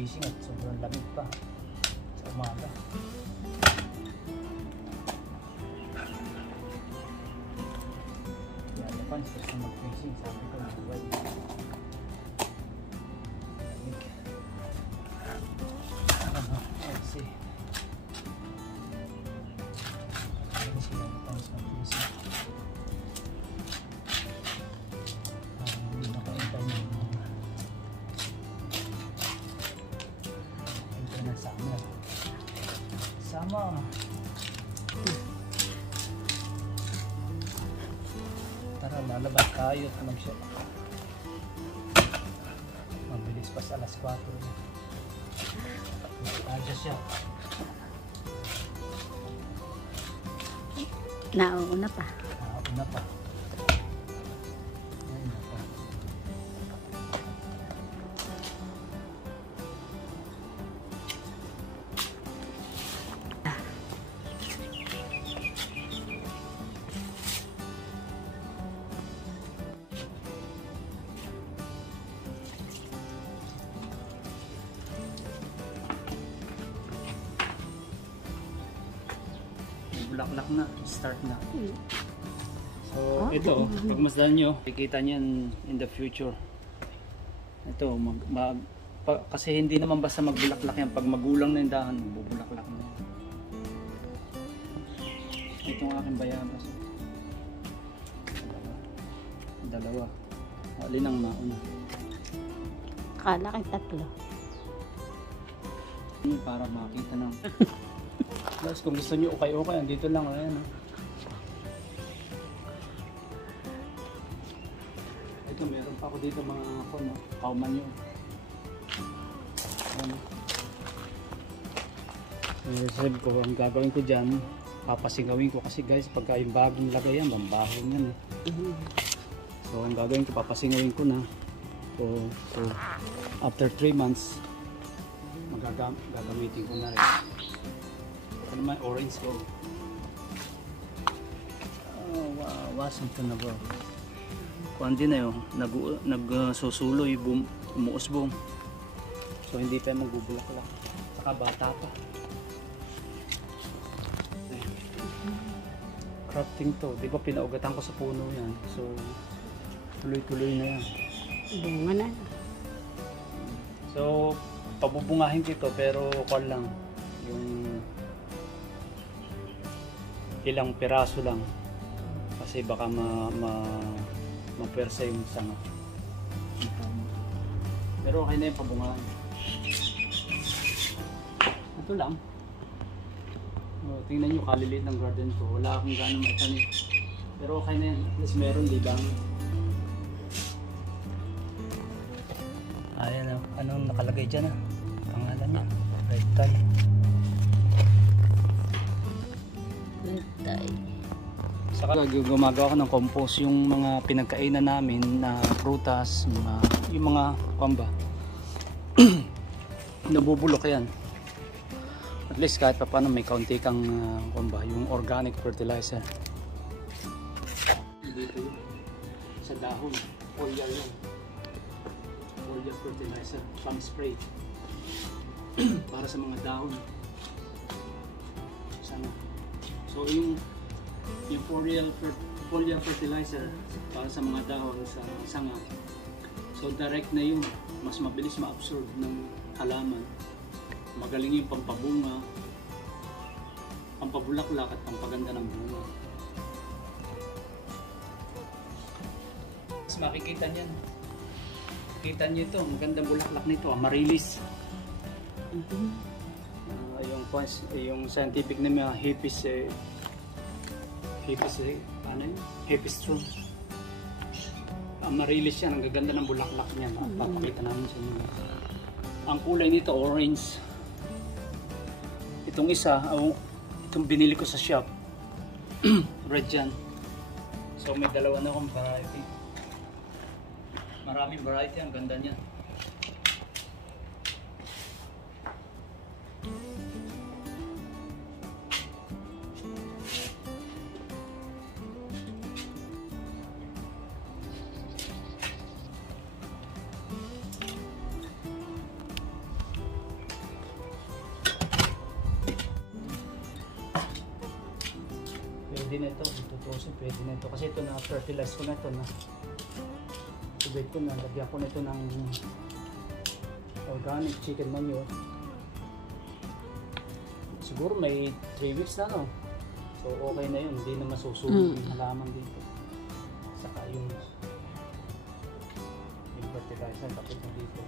magising at sobrang lamig pa sa umaga. Kaya napansin sa mag-fishing, sabi ko na buhay. Let's see. Let's see ang napansin ng fishing. Hindi nakaintay na yung intay ng summer. Sama. Tara, lalabas tayo at mag-shop. Mabilis pa sa alas 4. Mag-adjust siya. Nauna pa. Nauna pa. Ay, napa. Bulaklak na, start na. So ito, pagmasdan nyo, kikita nyo in the future. Ito, kasi hindi naman basta magbulaklak yan. Pag magulang na yung dahan, bubulaklak na yan. Ito ang aking bayabas. Dalawa. Alin ang mauna? Akala kay tatlo. Para makita na. Guys, kung gusto nyo okay, andito lang. Ayan, ito, meron pa ako dito mga kauman nyo. Sabi ko, ang gagawin ko dyan, papasingawin ko kasi guys, pagka yung bagong lagay yan, bambahon yan. So ang gagawin ko, papasingawin ko na. So after 3 months, gagamitin ko na rin. Ano naman, orange ko. Oh wow, wasang ito na bro. Kung hindi na yun, nagsusuloy, umuusbong. So hindi pa magbubulaklak. Saka bata pa. Crafting to, di ba pinaugatan ko sa puno yan. So tuloy-tuloy na yan. Bunga na. So pabubungahin ko ito pero kwan lang. Yung ilang piraso lang kasi baka mapersa yung sanga. Pero okay na yung pabungahan. Ito lang. Tingnan nyo, kaliliit ng garden ko. Wala akong gano'ng maitanim. Pero okay na yan. At least meron libang. Ayan o. Anong nakalagay dyan ah? Pangalan niya. Red tie. Saka gumagawa ko ng compost yung mga pinagkainan namin na prutas, yung mga pamba. Nabubulok yan. At least kahit pa paano may kaunti kang pamba, yung organic fertilizer. Dito yun. Sa dahon, foliar yun. Foliar fertilizer, some spray. Para sa mga dahon. Sana. So yung foliar fertilizer para sa mga dahon sa sanga. So direct na yun, mas mabilis ma-absorb ng halaman. Magaling yung pampabunga, pampabulaklak at pampaganda ng bunga. Mas makikita niyan. Kita niyo ito, magandang bulaklak nito, Amaryllis. Yung scientific name na Hepistrum. Amaryllis yan, ang gaganda ng bulaklak niya. Papakita namin sa inyo. Ang kulay nito orange. Itong isa, itong binili ko sa shop. Red yan. So may dalawa na akong variety. Maraming variety, ang ganda niya. pwede na ito. Tutusin, pwede na ito. Kasi ito na, fertilize ko na ito. Tubig ko na, lagyan ko na ito ng organic chicken manure. Siguro may 3 weeks na, no? So okay na yun, hindi na masusunod yung halaman dito. Saka yung fertilizer tapos na dito.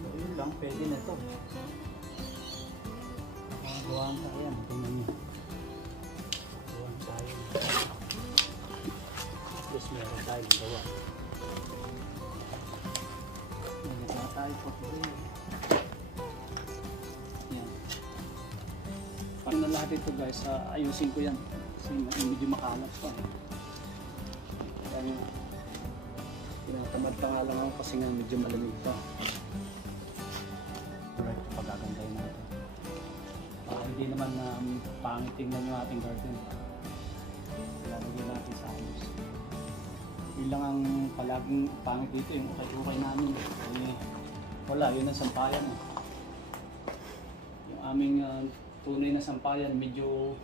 So yun lang, pwede na ito. Gawaan tayo yan, tingnan nyo. Gawaan tayo. At least meron tayo gawa. Meron tayo po. Yan. Paano na lahat ito guys, ayusin ko yan. Kasi medyo makalat pa. Kaya tinatamad pa nga lang ako kasi nga medyo malamig pa. Alright, pagagandahin natin. Hindi naman pangit tingnan yung ating garden. Lalagyan natin sa ayos. Yun lang ang palaging pangit dito, yung ukay-ukay namin. Wala, yun ang sampayan. Yung aming tunay na sampayan, medyo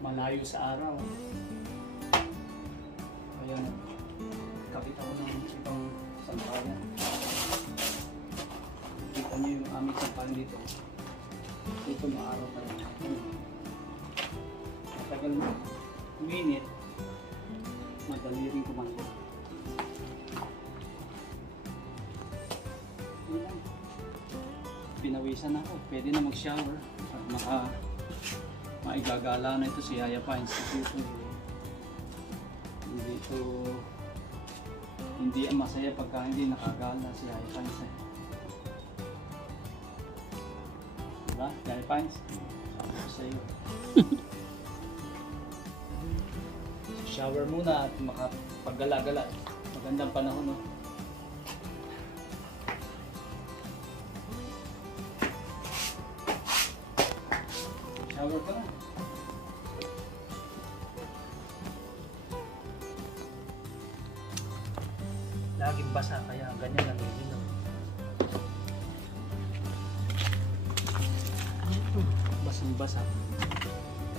malayo sa araw. Kaya kapit ako ng ibang sampayan. Kita nyo yung aming sampayan dito. Ito maaraw pa rin. Matagal minute, madali rin kumanda. Pinawisan ako, pwede na mag-shower at maigagala na ito si Yaya Pines. Hindi masaya pagka hindi nakagala si Yaya Pines. Diba? Yaya Pines? Sabi ko sa iyo. Shower muna at makapagala-gala. Magandang panahon, no? Shower ka na. Laging basa kaya ganyan lang yun. Basang-basa.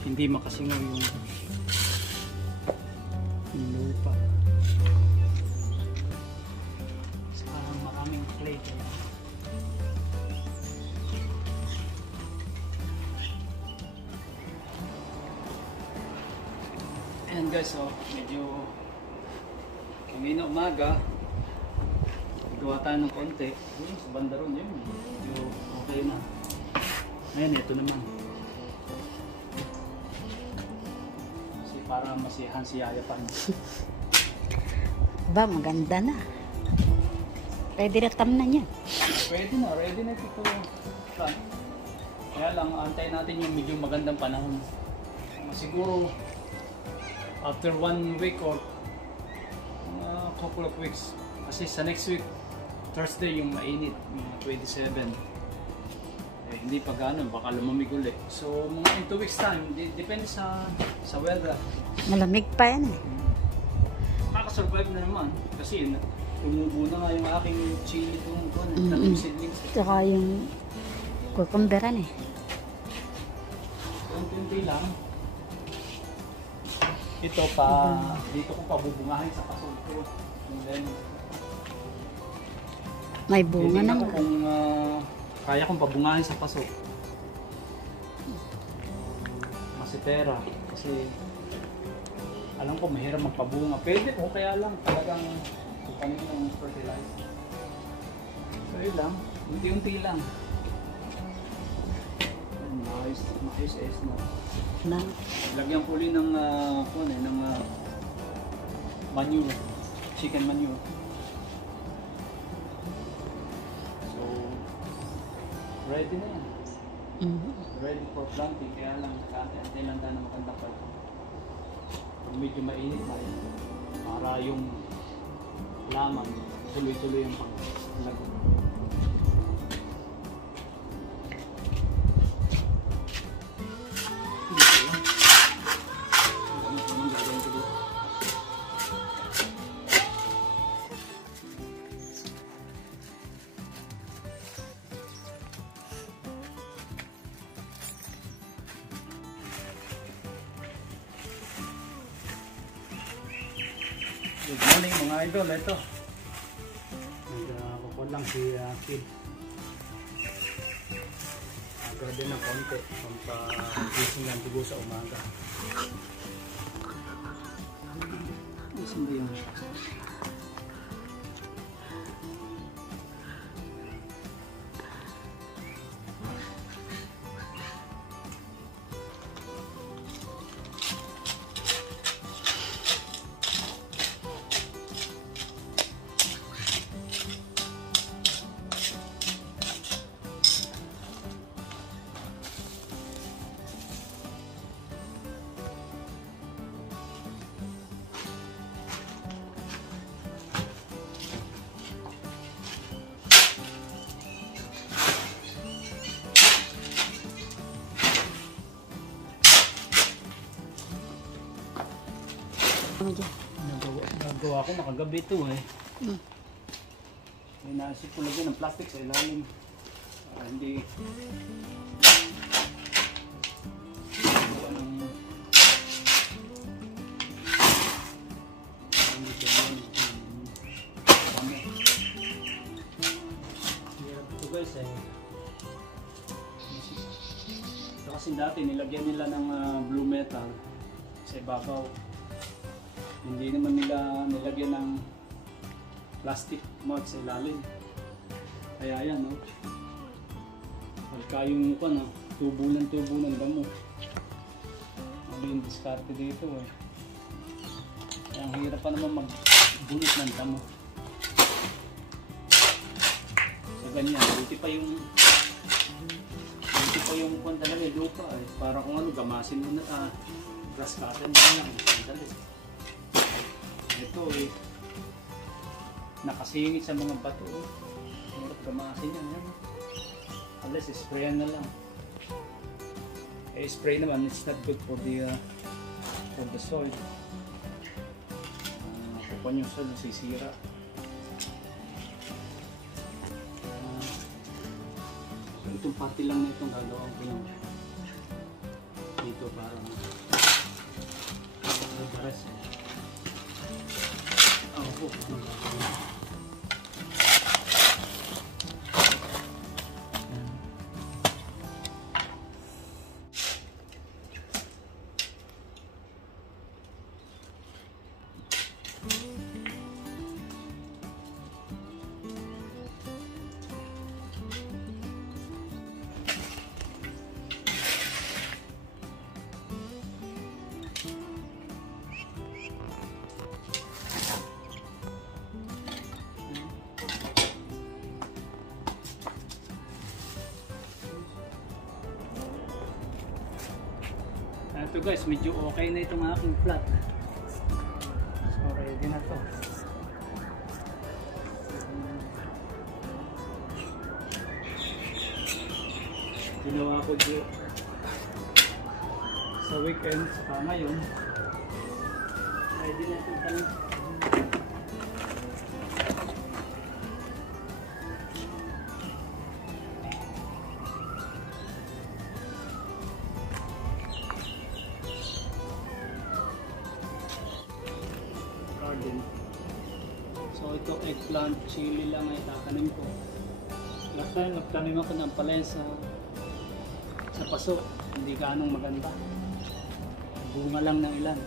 Hindi makasingaw yung lupa. Saka maraming clay kaya. Ayan guys, so medyo kanina umaga gawa tayo ng konti. Sa banda ron yun, medyo okay na. Ngayon, ito naman. Kasi para masiyahan si Yaya Pines. Ba, maganda na. Pwede na tamnan yan. Pwede na, ready na ito po. Kaya lang, antayin natin yung medyo magandang panahon. Siguro, after 1 week or couple of weeks. Kasi sa next week, Thursday yung mainit, 27. Hindi pa gano'n, baka lumamig ulit. So, mga in 2 weeks time, depende sa weather. Malamig pa yan eh. Makakasurvive na naman. Kasi tumubo na nga yung aking chili itong tatlong seedlings. Tsaka yung kukumberan eh. Unti-unti lang. Ito pa, dito ko pabubungahin sa pasol ko. And then, may bunga naman. Kung kaya kong pabungahin sa paso. Masipera. Kasi alam ko mahirap magpabunga. Pwede po, kaya lang talagang kami ng fertilizer. So yun lang, unti-unti lang. Maayos na. Lagyan ko ulit ng manure, chicken manure. Ready na yan. Ready for planting. Kaya lang, kaya lang na maganda pa ito. Kung medyo mainit na yan, para yung lamang tuloy-tuloy yung panglago. Good morning mga idol, ito. Nagkakapon lang si Kid. Agad din ng konti, pampagising lang dugo sa umaga. Hindi yun. Ano dyan? Nagawa ko nakagabi ito eh. May naisip ko lagyan ng plastic sa ilalim. Hindi gawa ng hirap ito guys eh. Ito kasi dati nilagyan nila ng blue metal sa ibabaw. Hindi naman nila nilagyan ng plastic mud sa ilalim. Kaya yan, no? Pagka yung no, tubo ng damo. Ano yung diskarte dito eh. Kaya ang hirap pa naman magbunot ng damo. So ganyan, buti pa yung kung talaga yung lupa eh. Para kung ano, gamasin mo na grass cutter mo na lang. Ito eh, nakasingit sa mga bato. Hirap gamasin yan. Unless sprayan na lang. Eh spray naman, it's not good for the soil. Kapag yung soil nasisira. So itong party lang na itong gagawin ko yung dito para mabaras eh. Ito guys, medyo okay na itong aking flat. So ready na to. Ginawa ko dito sa weekend, saka ngayon. Ready na itong tanim. So ito eggplant, chili lang ay tatanim ko. Last time nagtanim ako ng palaya sa paso, hindi gaanong maganda. Bunga lang ng ilan.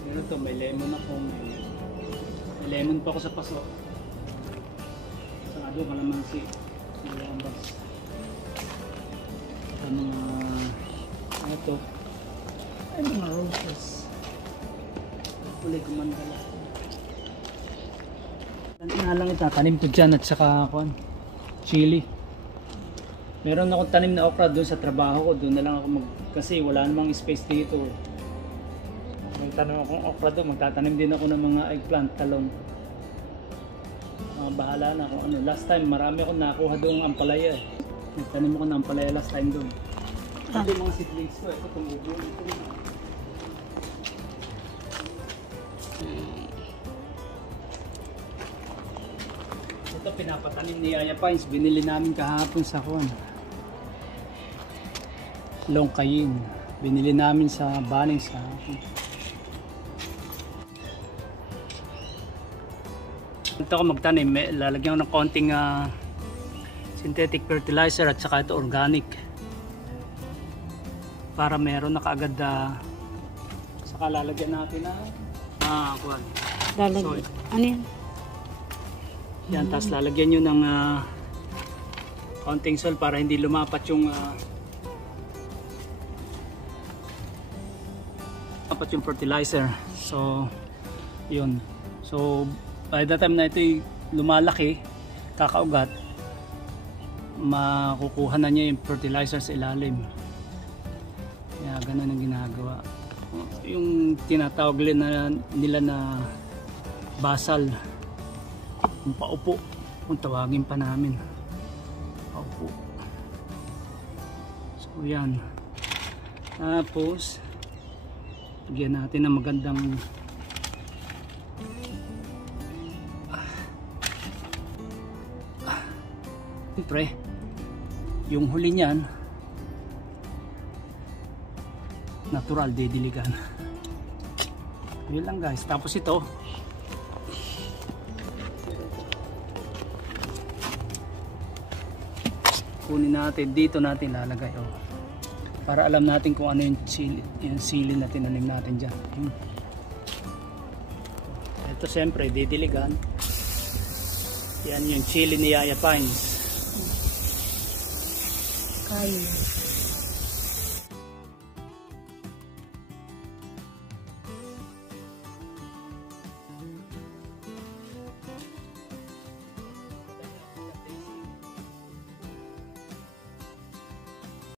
Pero ito may lemon ako, may lemon pa ako sa paso. Sarado kalamansi, malambas. Ito mga ito ay mga roses. Kulay gumandala. Ano lang itatanim ko dyan at saka chili. Meron akong tanim na okra doon sa trabaho ko. Doon na lang ako kasi wala namang space dito. Magtanim akong okra doon. Magtatanim din ako ng mga eggplant, talong. Bahala na kung ano. Last time marami akong nakuha doon ng ampalaya. Nagtanim ako ng ampalaya last time doon. Ito yung mga seedlings ko. Ito tumubo. Ito pinapatanim ni Yaya Pines, binili namin kahapon sa Longkayin. Binili namin sa Banning sa hapon. Ito ako magtanim, lalagyan ko ng konting synthetic fertilizer at saka ito organic. Para meron na kaagad saka lalagyan natin na kuwan. Soil. Ano yan? Yan, tapos lalagyan nyo ng konting soil para hindi lumapat yung fertilizer. So yun, so by the time na ito lumalaki, kakaugat, makukuha na niya yung fertilizer sa ilalim. Kaya ganun ang ginagawa. Yung tinatawag nila na basal, yung paupo, kung tawagin pa namin, paupo. So yan, tapos lagyan natin ng magandang siyempre yung huli niyan natural, didiligan. Yun lang guys. Tapos ito kunin natin, dito natin lalagay para alam natin kung ano yung sili na tinanim natin dyan. Ito siyempre didiligan. Yan yung chili ni Yaya Pines. Kain.